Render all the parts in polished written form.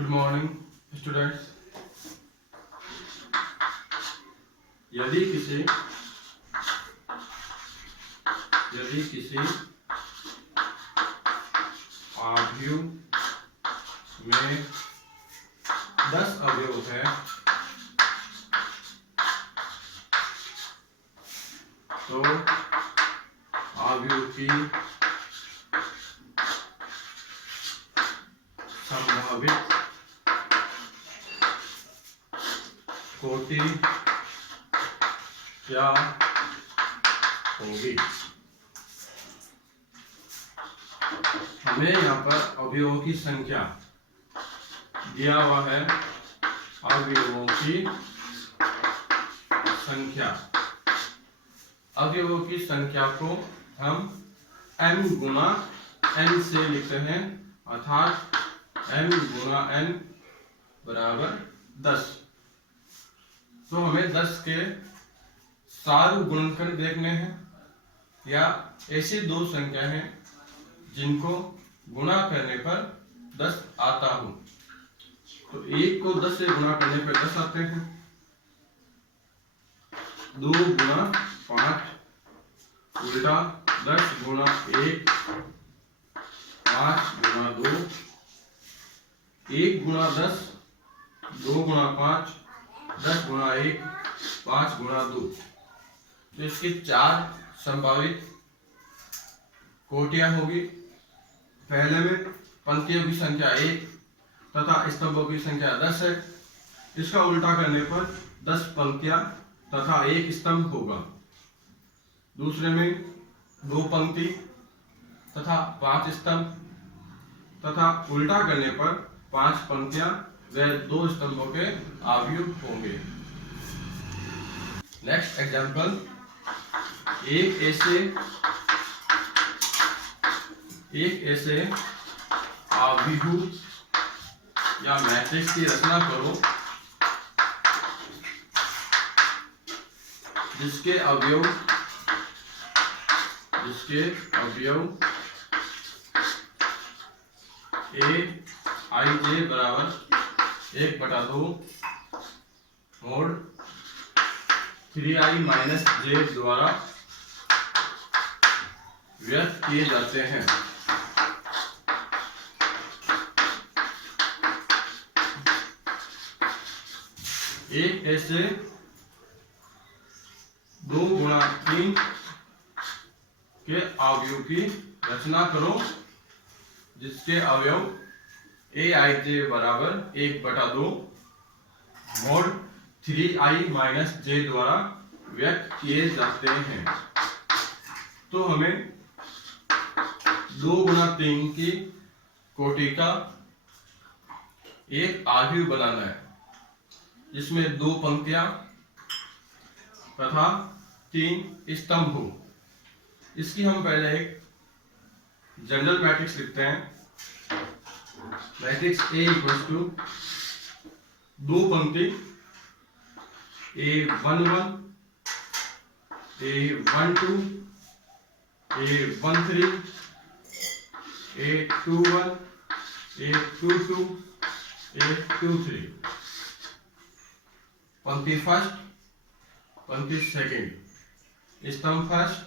Good morning students. यदि किसी आव्यूह में 10 अवयव है तो आव्यूह की संभावित कोटि क्या होगी। हमें यहाँ पर अवयवों की संख्या दिया हुआ है। अवयवों की संख्या को हम m गुना n से लिखते हैं, अर्थात m गुना n बराबर 10। तो हमें 10 के सारे गुणनखंड देखने हैं या ऐसी दो संख्या हैं जिनको गुणा करने पर 10 आता हो। तो 1 को 10 से गुणा करने पर 10 आते हैं। 2 गुना 5 उल्टा 10 गुना 1 5 गुना 2 1 गुना 10 2 गुना 5 10 गुना 1 5 गुना 2। तो इसकी 4 संभावित कोटियां होगी। पहले में पंक्तियों की संख्या 1 तथा स्तंभों की संख्या 10 है। इसका उल्टा करने पर 10 पंक्तियां तथा 1 स्तंभ होगा। दूसरे में 2 पंक्ति तथा 5 स्तंभ तथा उल्टा करने पर 5 पंक्तियां व 2 स्तंभों के अवयव होंगे। नेक्स्ट एग्जाम्पल, एक ऐसे आव्यूह या मैट्रिक्स की रचना करो जिसके अवयव aij बराबर 1/2 मोड 3i माइनस j द्वारा व्यक्त किए जाते हैं। एक ऐसे 2 गुणा 3 के अवयव की रचना करो जिसके अवयव aij बराबर 1/2 मोड 3i माइनस j द्वारा व्यक्त किए जाते हैं। तो हमें 2 गुणा 3 की कोटि का एक आव्यूह बनाना है जिसमें 2 पंक्तियां तथा 3 स्तंभ हो। इसकी हम पहले एक जनरल मैट्रिक्स लिखते हैं। मैट्रिक्स A इक्वल्स टू 2 पंक्ति A11 A12 A13 A21 A22 A23। पंक्ति फर्स्ट, पंक्ति सेकंड, स्तंभ फर्स्ट,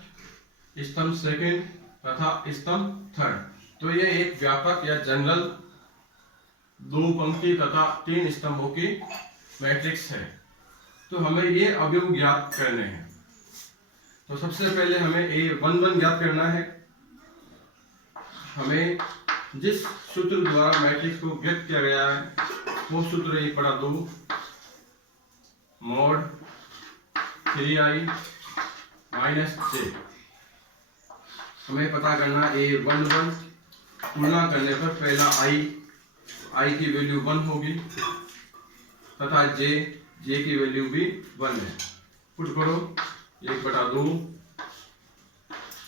स्तंभ सेकंड तथा स्तंभ थर्ड। तो यह एक व्यापक या जनरल 2 पंक्ति तथा 3 स्तंभों की मैट्रिक्स है। तो हमें ये अवयव ज्ञात करने हैं। तो सबसे पहले हमें A11 ज्ञात करना है। हमें जिस सूत्र द्वारा मैट्रिक्स को व्यक्त किया गया है वो सूत्र 1/2 मोड 3i माइनस j। हमें पता करना A11 तुलना करने पर पहला i की वैल्यू 1 होगी तथा j की वैल्यू भी 1 है। पुट करो 1/2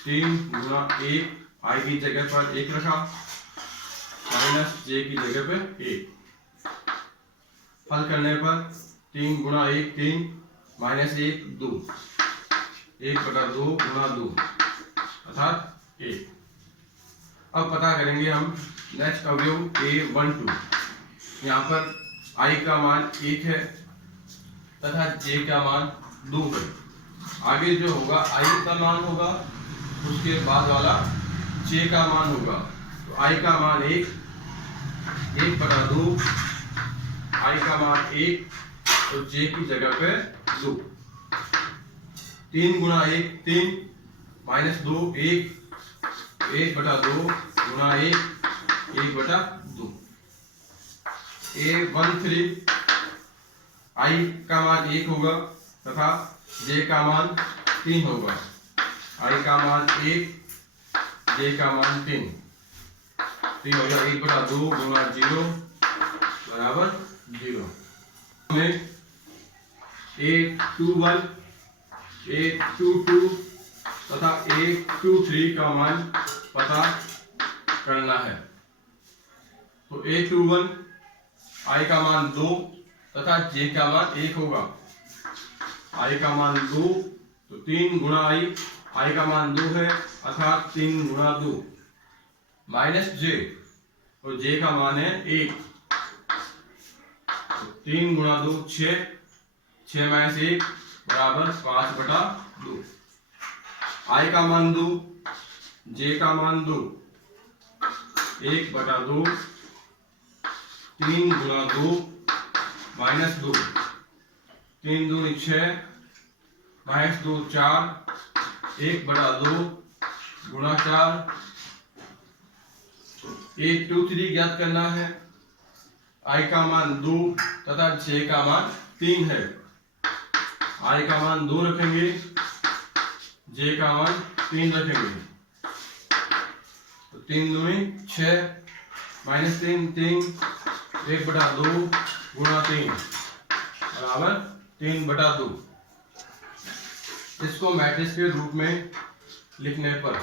3 गुना 1 i की जगह पर 1 रखा माइनस j की जगह पर 1। हल करने पर 3 गुना 1 3 माइनस 1 2 1/2 गुना 2 अर्थात 1। अब पता करेंगे हम नेक्स्ट अवयव A12। यहाँ पर I का मान 1 है तथा J का मान 2 है। आगे जो होगा I का मान होगा, उसके बाद वाला J का मान होगा। तो I का मान 1/2, I का मान 1 तो J की जगह पे 2। 3 गुणा 1 3 माइनस 2 1, 1/2 गुणा 1 1/2। A13 I का मान 1 होगा तथा J का मान 3 होगा। I का मान 1, J का मान 3 हो गया। 1/2 गुणा 0 बराबर 0। हमें A21 A22 तथा A23 का मान पता करना है। तो A21 I का मान 2 तथा J का मान 1 होगा। I का मान 2 तो 3 गुणा I का मान 2 है अर्थात 3 गुणा 2 माइनस J तो J का मान है 1। तो 3 गुणा 2 6, 6 माइनस 1 बराबर 5/2। I का मान 2, J का मान 2, 1/2 3 गुणा 2 माइनस 2, 3 दूनी 6 माइनस 2 4, 1/2 गुणा 4। A23 ज्ञात करना है। I का मान 2 तथा J का मान 3 है। I का मान 2 रखेंगे, J का मान 3 रखेंगे। तो 3 दूनी 6 माइनस 3 3, 1/2 गुणा 3 बराबर 3/2। इसको मैट्रिक्स के रूप में लिखने पर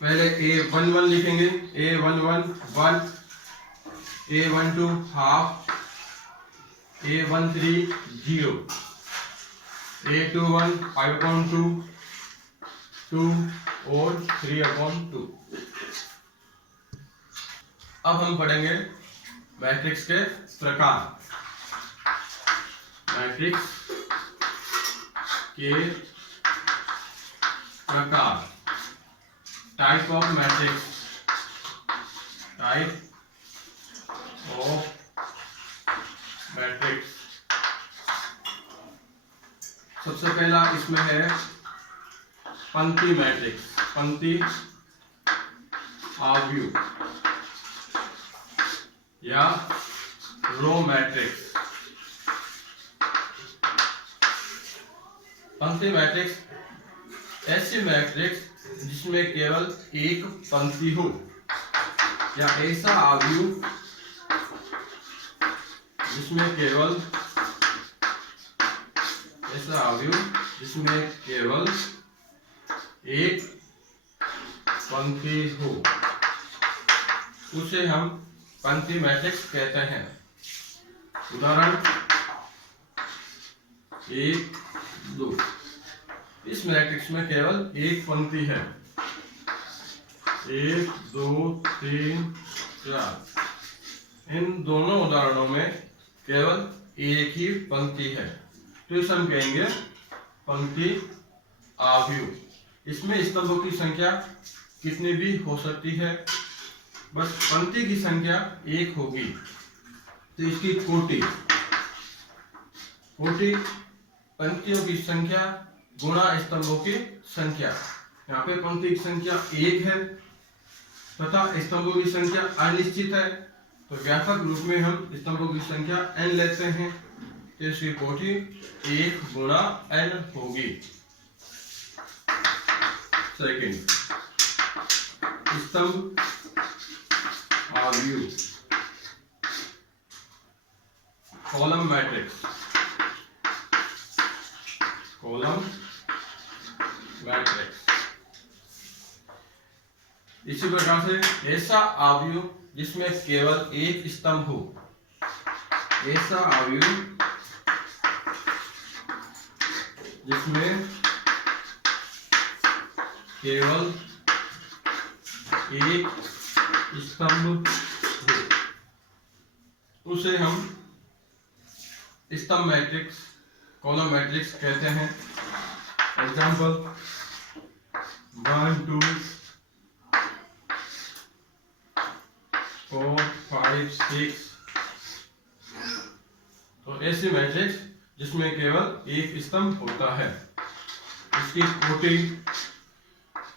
पहले A11 लिखेंगे, A11 1, A12 half, A13 0, A21 5/2 2 और 3/2। अब हम पढ़ेंगे मैट्रिक्स के प्रकार। मैट्रिक्स के प्रकार, type of matrix, type of matrix. सबसे पहला इसमें है पंक्ति मैट्रिक्स, पंक्ति आव्यूह या रो मैट्रिक्स। पंक्ति मैट्रिक्स ऐसी मैट्रिक्स जिसमें केवल एक पंक्ति हो या ऐसा आव्यूह जिसमें केवल ऐसा आव्यूह जिसमें केवल एक पंक्ति हो, उसे हम पंक्ति मैट्रिक्स कहते हैं। उदाहरण 1 2। इस मैट्रिक्स में केवल एक पंक्ति है, 1 2 3 4। इन दोनों उदाहरणों में केवल एक ही पंक्ति है, तो इसे हम कहेंगे पंक्ति आव्यूह। इसमें स्तंभों की संख्या कितनी भी हो सकती है, बस पंक्ति की संख्या एक होगी। तो इसकी कोटि, कोटि पंक्तियों की संख्या गुणा स्तंभों की संख्या। यहाँ पे पंक्ति की संख्या 1 है तथा स्तंभों की संख्या अनिश्चित है, तो व्यापक रूप में हम स्तंभों की संख्या n लेते हैं, तो इसकी कोटि 1 गुणा n होगी। सेकंड, स्तंभ आव्यूह, कॉलम मैट्रिक्स, कॉलम मैट्रिक्स। इसी प्रकार से ऐसा आव्यूह जिसमें केवल एक स्तंभ हो, ऐसा आव्यूह जिसमें केवल एक स्तंभ हो, उसे हम स्तंभ मैट्रिक्स, कॉलम मैट्रिक्स कहते हैं। एग्जाम्पल 1 2 4 5 6। तो ऐसी मैट्रिक्स जिसमें केवल एक स्तंभ होता है, इसकी कोटि,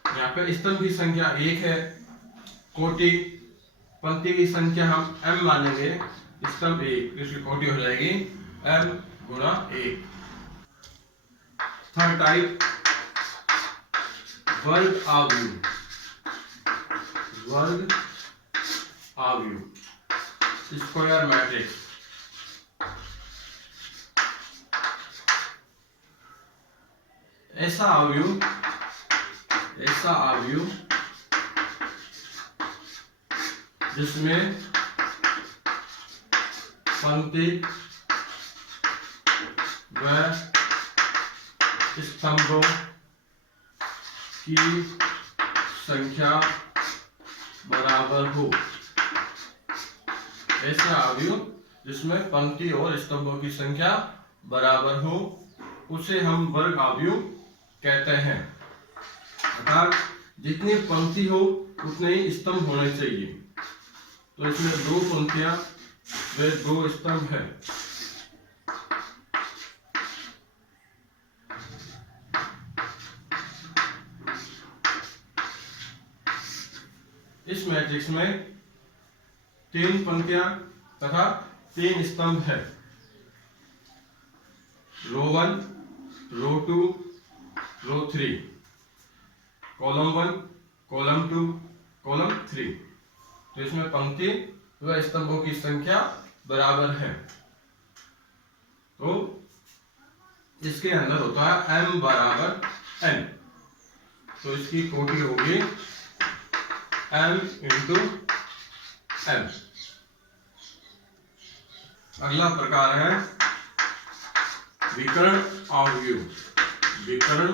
यहाँ पे स्तंभ की संख्या 1 है, कोटि पंक्ति की संख्या हम m मानेंगे, स्तंभ 1, इसकी कोटि हो जाएगी m गुणा 1। थर्ड टाइप वर्ग आव्यूह, वर्ग आव्यूह, स्क्वायर मैट्रिक्स। ऐसा आव्यूह जिसमें पंक्ति व स्तंभों की संख्या बराबर हो। ऐसा आव्यूह जिसमें पंक्ति और स्तंभों की संख्या बराबर हो उसे हम वर्ग आव्यूह कहते हैं। अर्थात जितनी पंक्ति हो उतने ही स्तंभ होने चाहिए। तो इसमें 2 पंक्तियां व 2 स्तंभ है। इस मैट्रिक्स में 3 पंक्तियां तथा 3 स्तंभ है। रो 1, रो 2, रो 3, कॉलम 1, कॉलम 2, कॉलम 3। तो इसमें पंक्ति व स्तंभों की संख्या बराबर है। तो इसके अंदर होता है m बराबर n। तो इसकी कोटि होगी m इंटू m। अगला प्रकार है विकर्ण आव्यूह, विकर्ण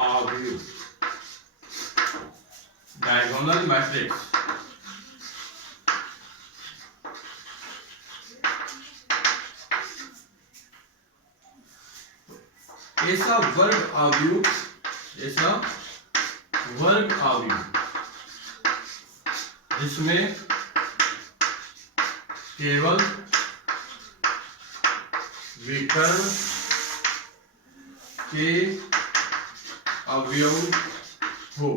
आव्यूह, डायगोनल मैट्रिक्स। ऐसा वर्ग आव्यूह, ऐसा वर्ग आव्यूह जिसमें केवल विकर्ण के अवयव हो,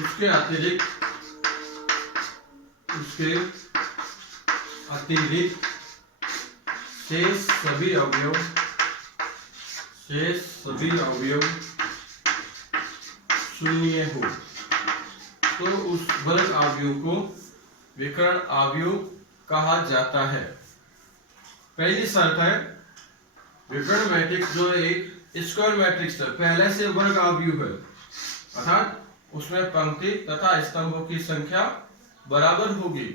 उसके अतिरिक्त शेष सभी अवयव शून्य हो, तो उस वर्ग आव्यूह को विकर्ण आव्यूह कहा जाता है। पहली शर्त है विकर्ण मैट्रिक्स जो एक स्क्वायर मैट्रिक्स है, पहले से वर्ग आव्यूह है, अर्थात उसमें पंक्ति तथा स्तंभों की संख्या बराबर होगी।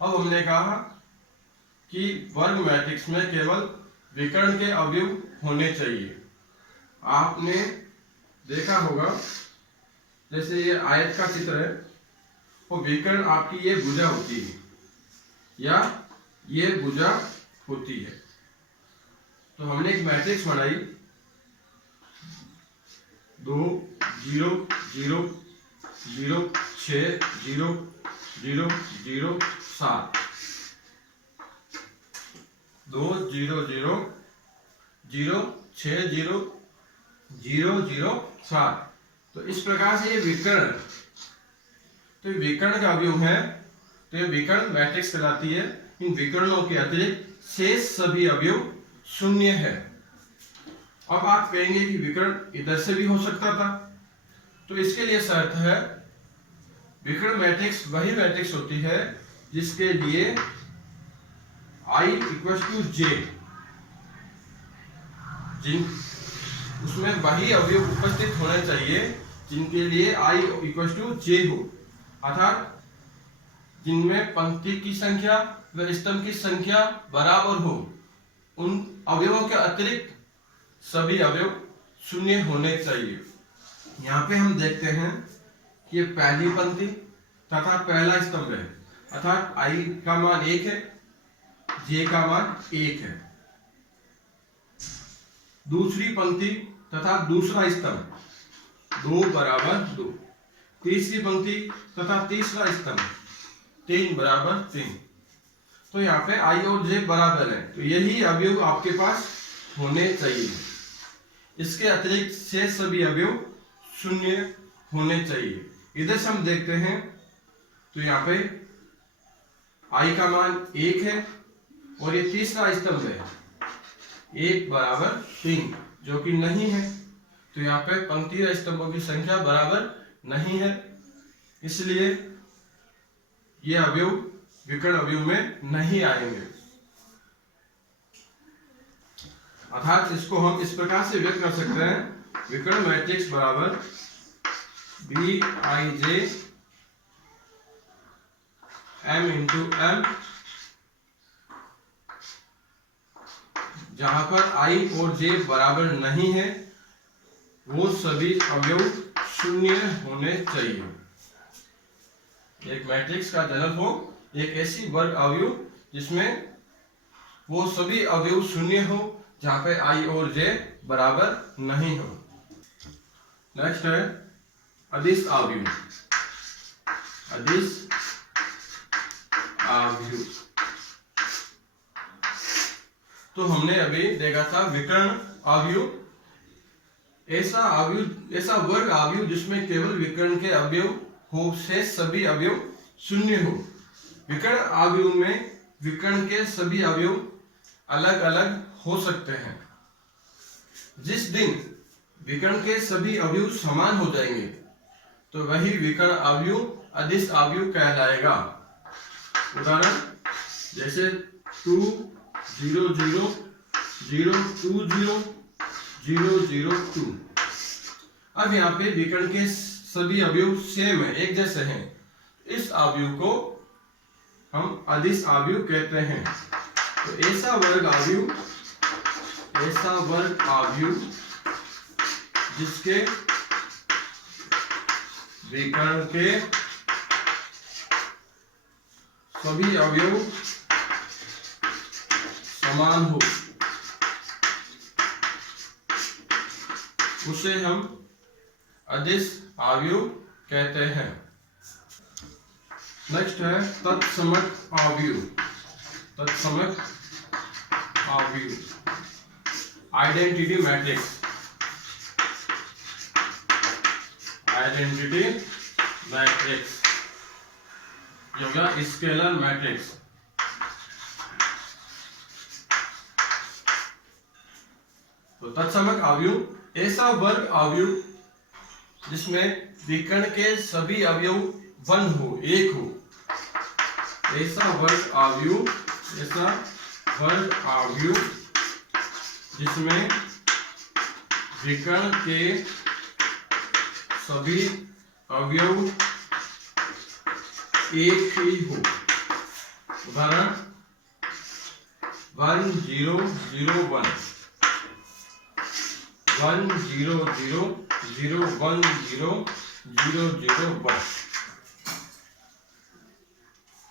अब हमने कहा कि वर्ग मैट्रिक्स में केवल विकर्ण के अवयव होने चाहिए। आपने देखा होगा जैसे ये आयत का चित्र है, वो विकर्ण आपकी ये भुजा होती है या ये भुजा होती है। तो हमने एक मैट्रिक्स बनाई 2 0 0 0 6 0 0 0 7, 2 0 0 0 6 0 0 0 7। तो इस प्रकार से ये विकर्ण, तो ये विकर्ण का अवयव है, तो ये विकर्ण मैट्रिक्स कहलाती है। इन विकर्णों के अतिरिक्त शेष सभी अवयव शून्य है। अब आप कहेंगे कि विकर्ण इधर से भी हो सकता था, तो इसके लिए शर्त है विकर्ण मैट्रिक्स वही मैट्रिक्स होती है जिसके लिए I = J, उसमें वही अवयव उपस्थित होने चाहिए जिनके लिए I = J हो, अर्थात जिनमें पंक्ति की संख्या व स्तंभ की संख्या बराबर हो। उन अवयवों के अतिरिक्त सभी अवयव शून्य होने चाहिए। यहाँ पे हम देखते हैं कि ये पहली पंक्ति तथा पहला स्तंभ है, अर्थात आई का मान 1 है, जे का मान 1 है। दूसरी पंक्ति तथा दूसरा स्तंभ 2 बराबर 2। तीसरी पंक्ति तथा तीसरा स्तंभ 3 बराबर 3। तो यहाँ पे आई और जे बराबर है, तो यही अवयव आपके पास होने चाहिए। इसके अतिरिक्त शेष सभी अवयव शून्य होने चाहिए। इधर से हम देखते हैं तो यहाँ पे आई का मान 1 है और ये तीसरा स्तंभ है 1 बराबर 3, जो कि नहीं है। तो यहाँ पे पंक्ति या स्तंभों की संख्या बराबर नहीं है, इसलिए ये अवयव विकर्ण अवयव में नहीं आएंगे। अर्थात इसको हम इस प्रकार से व्यक्त कर सकते हैं, विकर्ण मैट्रिक्स बराबर B I J m into M, जहां पर i और j बराबर नहीं है वो सभी अवयव शून्य होने चाहिए। एक मैट्रिक्स का जनरल फॉर्म एक ऐसी वर्ग अवयव जिसमें वो सभी अवयव शून्य हो, जहां पे i और j बराबर नहीं हो। नेक्स्ट है अदिश अवयव। अदिश अवयव तो हमने अभी देखा था विकर्ण अवयव, ऐसा वर्ग अवयव जिसमें केवल विकर्ण के अवयव हो, शेष सभी अवयव शून्य हो। विकर्ण अवयव में विकर्ण के सभी अवयव अलग अलग हो सकते हैं। जिस दिन विकर्ण के सभी अवयव समान हो जाएंगे तो वही विकर्ण अवयव अदिश अवयव कहलाएगा। उदाहरण जैसे 2 0 0 0 2 0 0 0 2। अब यहाँ पे विकर्ण के सभी अवयव सेम है, एक जैसे हैं, इस अवयव को हम अदिश अवयव कहते हैं। तो ऐसा वर्ग अवयव जिसके विकर्ण के सभी अवयव समान हो, उसे हम अदिश अवयव कहते हैं। नेक्स्ट है तत्समक अवयव। तत्समक अवयव आइडेंटिटी मैट्रिक्स। आइडेंटिटी मैट्रिक्स जो होगा स्केलर मैट्रिक्स। तो तत्समक अवयव ऐसा वर्ग अवयव जिसमें विकर्ण के सभी अवयव 1 हो, 1 हो। ऐसा वर्ग अवयव जिसमें विकर्ण के सभी अवयव 1 ही हो। उदाहरण 1 0 0 1 1 0 0 0 1 0 0 0 1।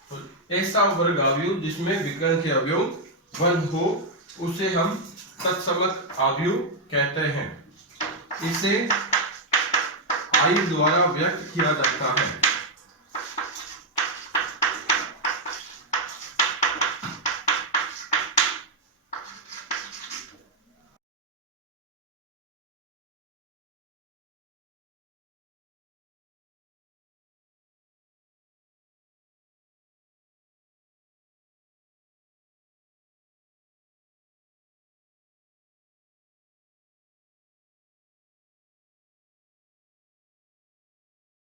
तो ऐसा वर्ग अवयव जिसमें विकर्ण के अवयव 1 हो उसे हम तत्समक अवयव कहते हैं। इसे i द्वारा व्यक्त किया जाता है।